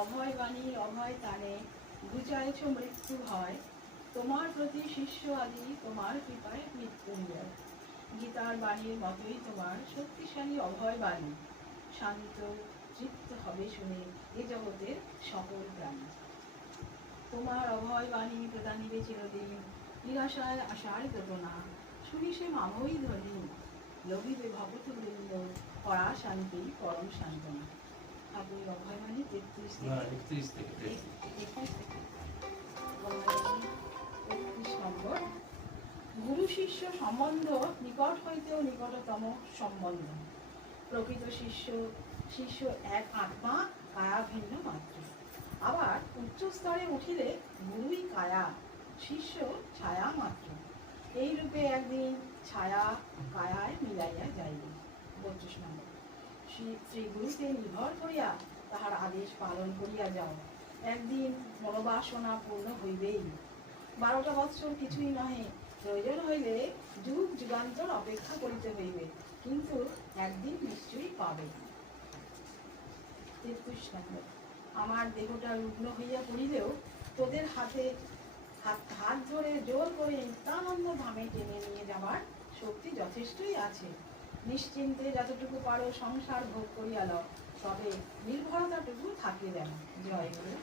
অভয় বাণী অভয় তানে বুঝাইছ মৃত্যু ভয়, তোমার প্রতি শিষ্য আদি তোমার কৃপায় মৃত্যুঞ্জয়। গীতার বাণীর মতোই তোমার শক্তিশালী অভয় বাণী, শান্ত তৃপ্ত হবে শুনে এ জগতের সকল প্রাণী। তোমার অভয় বাণী প্রদানিবে চিরদিন, নিরাশায় আশায় দোটনা, শুনি সে মাভৈ ধ্বনি, লভিবে ভগত বৃন্দ, পরা শান্তি পরম সান্ত্বনা। ঠাকুরের অভয় বাণী 31 থেকে 31 নম্বর। গুরু শিষ্য সম্বন্ধ নিকট হইতেও নিকটতম সম্বন্ধ। প্রকৃত শিষ্য এক আত্মা, কায়া ভিন্ন মাত্র। আবার উচ্চ স্তরে উঠিলে গুরুই কায়া, শিষ্য ছায়া মাত্র। এই রূপে একদিন ছায়া কায়ায় মিলাইয়া যাইবে। 32 নম্বর। শ্রী গুরুতে নির্ভর করিয়া তাহার আদেশ পালন করিয়া যাও, একদিন মনোবাসনা পূর্ণ হইবেই। 12টা বৎসর কিছুই নহে, প্রয়োজন হইলে যুগ যুগান্তর অপেক্ষা করিতে হইবে, কিন্তু একদিন নিশ্চয়ই পাবে। 33 নম্বর। আমার দেহটা রুগ্ন হইয়া পড়িলেও তোদের হাত ধরে জোর করে নিত্যানন্দ ধামে টেনে নিয়ে যাবার শক্তি যথেষ্টই আছে। নিশ্চিন্তে যতটুকু পারো সংসার ভোগ করিয়া লও, তবে নির্ভরতাটুকু থাকিয়ে দেন। জয় গুরু।